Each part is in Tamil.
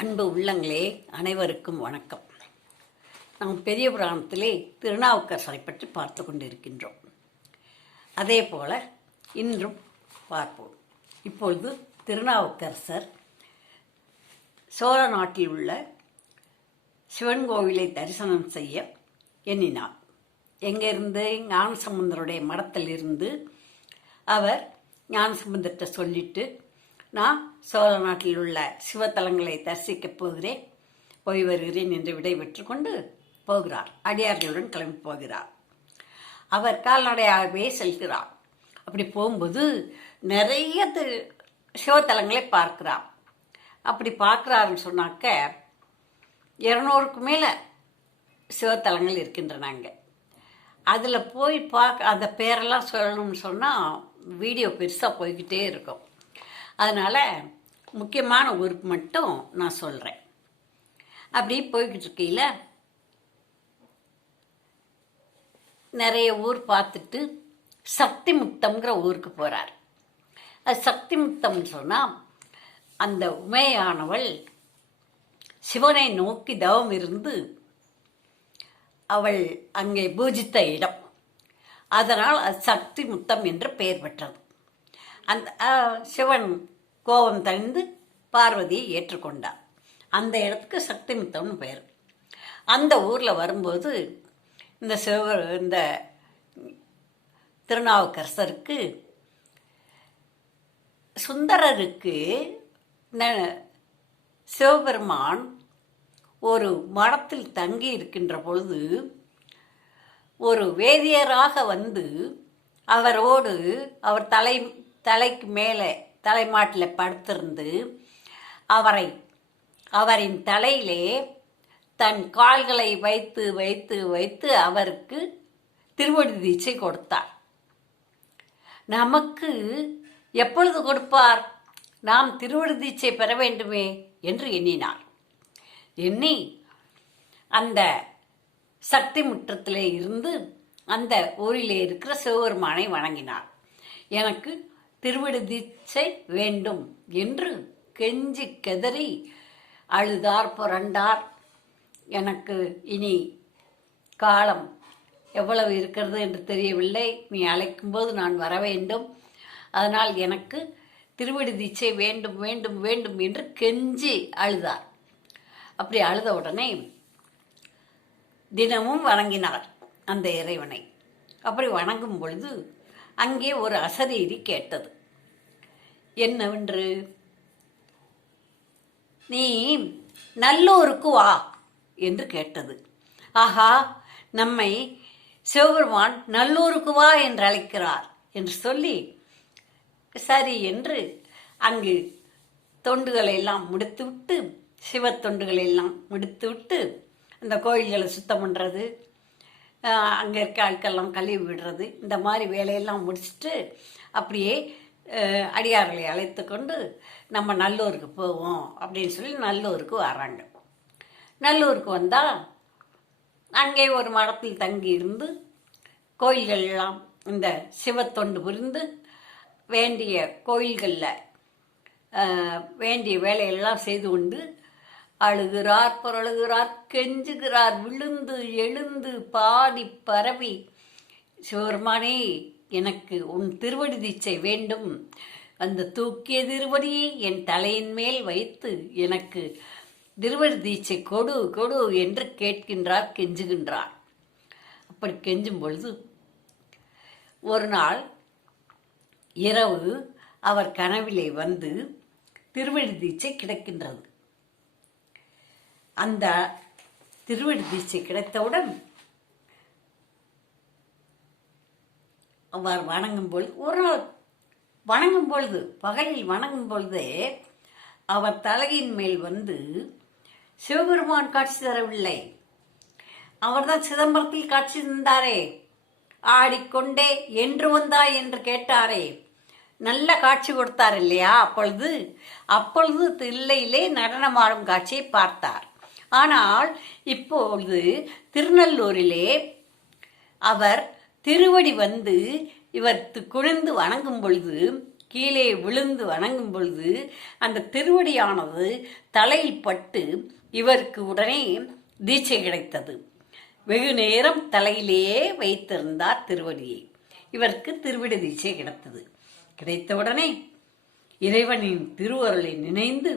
அன்பு உள்ளங்களே, அனைவருக்கும் வணக்கம். நாம் பெரிய புராணத்திலே திருநாவுக்கரசரை பற்றி பார்த்து கொண்டிருக்கின்றோம். அதே போல இன்றும் பார்ப்போம். இப்பொழுது திருநாவுக்கரசர் சோழ நாட்டில் உள்ள சிவன் கோவிலை தரிசனம் செய்ய எண்ணினார். எங்கிருந்து? ஞானசம்பந்தருடைய மடத்தில் இருந்து அவர் ஞானசம்பந்தர்கிட்ட சொல்லிட்டு, நான் சோழ நாட்டில் உள்ள சிவத்தலங்களை தரிசிக்கப் போகிறேன், போய் வருகிறேன் என்று விடை பெற்று கொண்டு போகிறார். அடியார்களுடன் கிளம்பி போகிறார். அவர் கால்நடையாகவே செல்கிறார். அப்படி போகும்போது நிறைய சிவத்தலங்களை பார்க்கிறார். அப்படி பார்க்குறாருன்னு சொன்னாக்க 200க்கு மேலே சிவத்தலங்கள் இருக்கின்றனாங்க. அதில் போய் அந்த பேரெல்லாம் சொல்லணும்னு சொன்னால் வீடியோ பெருசாக போய்கிட்டே இருக்கும். அதனால் முக்கியமான ஊருக்கு மட்டும் நான் சொல்கிறேன். அப்படி போய்கிட்டு இருக்கையில் நிறைய ஊர் பார்த்துட்டு சக்தி முத்தம்ங்கிற ஊருக்கு போகிறார். அது சக்தி முத்தம்னு சொன்னால் அந்த உமையானவள் சிவனை நோக்கி தவம் இருந்து அவள் அங்கே பூஜித்த இடம். அதனால் அது சக்தி முத்தம் என்று பெயர் பெற்றது. அந்த சிவன் கோபம் தணிந்து பார்வதியை ஏற்றுக்கொண்டார். அந்த இடத்துக்கு சக்தி முத்தம்னு பெயர். அந்த ஊரில் வரும்போது இந்த திருநாவுக்கரசருக்கு சுந்தரருக்கு சிவபெருமான் ஒரு மடத்தில் தங்கி இருக்கின்ற பொழுது ஒரு வேதியராக வந்து அவரோடு அவர் தலைக்கு மேலே தலைமாட்டில் படுத்திருந்து அவரின் தலையிலே தன் கால்களை வைத்து வைத்து வைத்து அவருக்கு திருவடி தீட்சை கொடுத்தார். நமக்கு எப்பொழுது கொடுப்பார்? நாம் திருவடி தீட்சை பெற வேண்டுமே என்று எண்ணினார். எண்ணி அந்த சக்தி முற்றத்திலே இருந்து அந்த ஊரிலே இருக்கிற சிவபெருமானை வணங்கினார். எனக்கு திருவடி தீட்சை வேண்டும் என்று கெஞ்சி கெதறி அழுதார், புரண்டார். எனக்கு இனி காலம் எவ்வளவு இருக்கிறது என்று தெரியவில்லை, நீ அழைக்கும்போது நான் வர வேண்டும், அதனால் எனக்கு திருவடி தீட்சை வேண்டும் வேண்டும் வேண்டும் என்று கெஞ்சி அழுதார். அப்படி அழுத உடனே தினமும் வணங்கினார் அந்த இறைவனை. அப்படி வணங்கும் பொழுது அங்கே ஒரு அசரீரி கேட்டது. என்னவென்று? நீ நல்லூருக்கு வா என்று கேட்டது. ஆஹா, நம்மை சிவபெருமான் நல்லூருக்கு வா என்று அழைக்கிறார் என்று சொல்லி சரி என்று அங்கு தொண்டுகளை எல்லாம் முடித்துவிட்டு, சிவ தொண்டுகளை எல்லாம் முடித்துவிட்டு, அந்த கோயில்களை சுத்தம் பண்ணுறது, அங்கே இருக்க ஆட்கள்லாம் கழுவி விடுறது, இந்த மாதிரி வேலையெல்லாம் முடிச்சுட்டு அப்படியே அடியார்களை அழைத்து கொண்டு நம்ம நல்லூருக்கு போவோம் அப்படின்னு சொல்லி நல்லூருக்கு வராங்க. நல்லூருக்கு வந்தால் அங்கே ஒரு மடத்தில் தங்கி இருந்து கோயில்கள்லாம் இந்த சிவத்தொண்டு புரிந்து வேண்டிய கோயில்களில் வேண்டிய வேலையெல்லாம் செய்து கொண்டு அழுகிறார், புரளுகிறார், கெஞ்சுகிறார், விழுந்து எழுந்து பாடி பரவி, சிவபெருமானே, எனக்கு உன் திருவடி தீட்சை வேண்டும், அந்த தூக்கிய திருவடியை என் தலையின் மேல் வைத்து எனக்கு திருவடி தீட்சை கொடு கொடு என்று கேட்கின்றார், கெஞ்சுகின்றார். அப்படி கெஞ்சும் பொழுது ஒரு நாள் இரவு அவர் கனவிலே வந்து திருவடி தீட்சை கிடைக்கின்றது. அந்த திருவடி தீட்சை கிடைத்தவுடன் அவர் வணங்கும் பொழுது, ஒரு நாள் வணங்கும் பொழுது, பகலில் வணங்கும் பொழுதே அவர் தலையின் மேல் வந்து சிவபெருமான் காட்சி தரவில்லை. அவர்தான் சிதம்பரத்தில் காட்சி தந்தாரே, ஆடிக்கொண்டே என்று வந்தாய் என்று கேட்டாரே, நல்ல காட்சி கொடுத்தார் இல்லையா? அப்பொழுது தில்லையிலே நடனமாடும் காட்சியை பார்த்தார். ஆனால் இப்பொழுது திருநல்லூரிலே அவர் திருவடி வந்து இவர் குனிந்து வணங்கும் பொழுது கீழே விழுந்து வணங்கும் பொழுது அந்த திருவடியானது தலையில் பட்டு இவருக்கு உடனே தீட்சை கிடைத்தது. வெகு நேரம் தலையிலேயே வைத்திருந்தார் திருவடியை. இவருக்கு திருவிட தீட்சை கிடைத்தது. கிடைத்தவுடனே இறைவனின் திருவருளை நினைந்து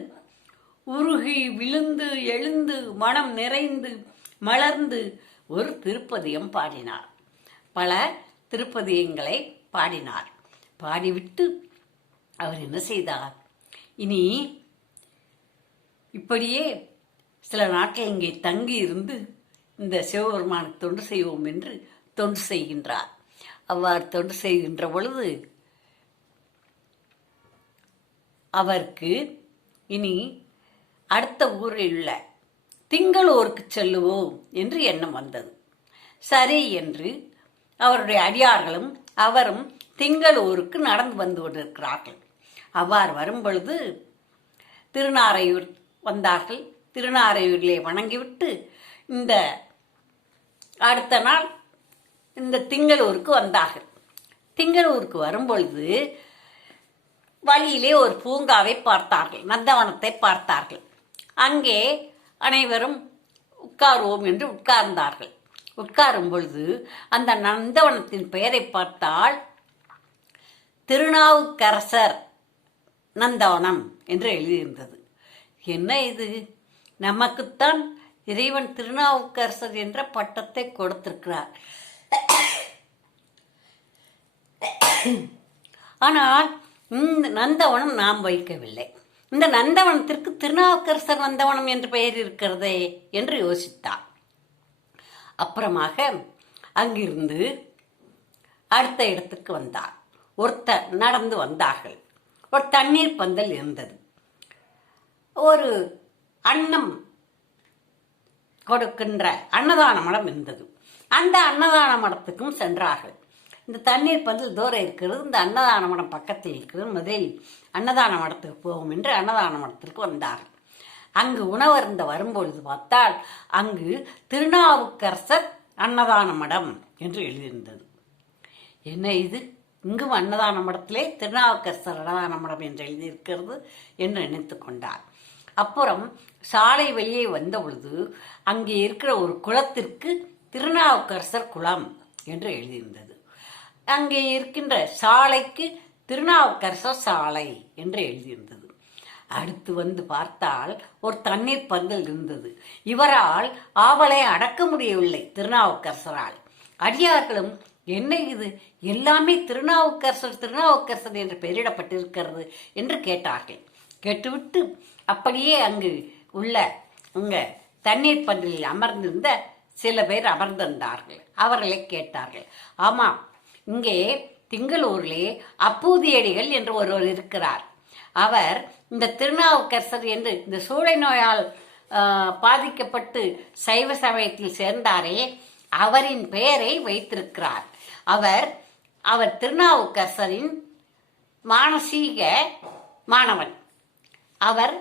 உருகி விழுந்து எழுந்து மனம் நிறைந்து மலர்ந்து ஒரு திருப்பதியம் பாடினார். பல திருப்பதியங்களை பாடினார். பாடிவிட்டு அவர் என்ன செய்தார், இனி இப்படியே சில நாட்கள் இங்கே தங்கி இருந்து இந்த சிவபெருமானுக்கு தொண்டு செய்வோம் என்று தொண்டு செய்கின்றார். அவ்வாறு தொண்டு செய்கின்ற பொழுது அவருக்கு இனி அடுத்த ஊரில் உள்ள திங்களூருக்கு செல்லுவோம் என்று எண்ணம் வந்தது. சரி என்று அவருடைய அடியார்களும் அவரும் திங்களூருக்கு நடந்து வந்து கொண்டிருக்கிறார்கள். அவ்வாறு வரும்பொழுது திருநாரையூர் வந்தார்கள். திருநாரையூரிலே வணங்கிவிட்டு இந்த அடுத்த நாள் இந்த திங்களூருக்கு வந்தார்கள். திங்களூருக்கு வரும்பொழுது வழியிலே ஒரு பூங்காவை பார்த்தார்கள், நந்தவனத்தை பார்த்தார்கள். அங்கே அனைவரும் உட்காருவோம் என்று உட்கார்ந்தார்கள். உட்காரும் பொழுது அந்த நந்தவனத்தின் பெயரை பார்த்தால் திருநாவுக்கரசர் நந்தவனம் என்று எழுதியிருந்தது. என்ன இது, நமக்குத்தான் இறைவன் திருநாவுக்கரசர் என்ற பட்டத்தை கொடுத்திருக்கிறார். ஆனால் இந்த நந்தவனம் நாம் வைக்கவில்லை. இந்த நந்தவனத்திற்கு திருநாவுக்கரசர் நந்தவனம் என்று பெயர் இருக்கிறதே என்று யோசித்தார். அப்புறமாக அங்கிருந்து அடுத்த இடத்துக்கு வந்தார். ஒருத்தர் நடந்து வந்தார்கள். ஒரு தண்ணீர் பந்தல் இருந்தது. ஒரு அன்னம் கொடுக்கின்ற அன்னதான மடம் இருந்தது. அந்த அன்னதான மடத்துக்கும் சென்றார்கள். இந்த தண்ணீர் பந்தல் தூரம் இருக்கிறது, இந்த அன்னதான மடம் பக்கத்தில் இருக்கிறது. முதலில் அன்னதான மடத்துக்கு போவோம் என்று அன்னதான மடத்திற்கு வந்தார்கள். அங்கு உணவருந்த வரும்பொழுது பார்த்தால் அங்கு திருநாவுக்கரசர் அன்னதான மடம் என்று எழுதியிருந்தது. என்ன இது, இங்கும் அன்னதான மடத்திலே திருநாவுக்கரசர் அன்னதான மடம் என்று எழுதியிருக்கிறது என்று நினைத்து கொண்டார். அப்புறம் சாலை வெளியே வந்த பொழுது அங்கே இருக்கிற ஒரு குளத்திற்கு திருநாவுக்கரசர் குளம் என்று எழுதியிருந்தது. அங்கே இருக்கின்ற சாலைக்கு திருநாவுக்கரசர் சாலை என்று எழுதியிருந்தது. அடுத்து வந்து பார்த்தால் ஒரு தண்ணீர் பந்தல் இருந்தது. இவரால் ஆவலை அடக்க முடியவில்லை திருநாவுக்கரசரால். அடியார்களும் என்ன இது, எல்லாமே திருநாவுக்கரசர் திருநாவுக்கரசர் என்று பெயரிடப்பட்டிருக்கிறது என்று கேட்டார்கள். கேட்டுவிட்டு அப்படியே அங்கு உள்ள தண்ணீர் பந்தலில் அமர்ந்திருந்த சில பேர் அமர்ந்திருந்தார்கள். அவர்களை கேட்டார்கள். ஆமாம், இங்கே திங்களூரிலே அப்பூதியடிகள் என்று ஒருவர் இருக்கிறார். அவர் இந்த திருநாவுக்கரசர் என்று இந்த சூளை நோயால் பாதிக்கப்பட்டு சைவ சமயத்தில் சேர்ந்தாரே, அவரின் பெயரை வைத்திருக்கிறார். அவர் திருநாவுக்கரசரின் மானசீக மாணவன்.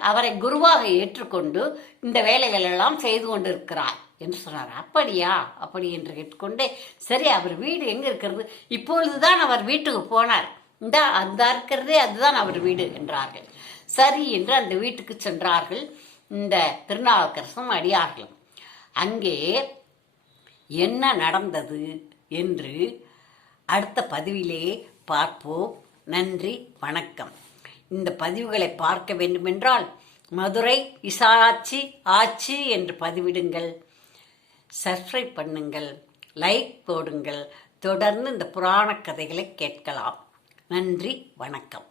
அவரை குருவாக ஏற்றுக்கொண்டு இந்த வேலைகள் எல்லாம் செய்து கொண்டிருக்கிறார் என்று சொன்னார். அப்படியா, அப்படி என்று கேட்டுக்கொண்டே, சரி அவர் வீடு எங்க இருக்கிறது, இப்பொழுதுதான் அவர் வீட்டுக்கு போனார், அந்த இருக்கிறதே அதுதான் அவர் வீடு என்றார்கள். சரி என்று அந்த வீட்டுக்கு சென்றார்கள் இந்த திருநாவுக்கரசும் அடியார்களும். அங்கே என்ன நடந்தது என்று அடுத்த பதிவிலே பார்ப்போம். நன்றி, வணக்கம். இந்த பதிவுகளை பார்க்க வேண்டுமென்றால் மதுரை விசாலாட்சி ஆட்சி என்று பதிவிடுங்கள். சப்ஸ்கிரைப் பண்ணுங்கள், லைக் போடுங்கள். தொடர்ந்து இந்த புராண கதைகளை கேட்கலாம். நன்றி, வணக்கம்.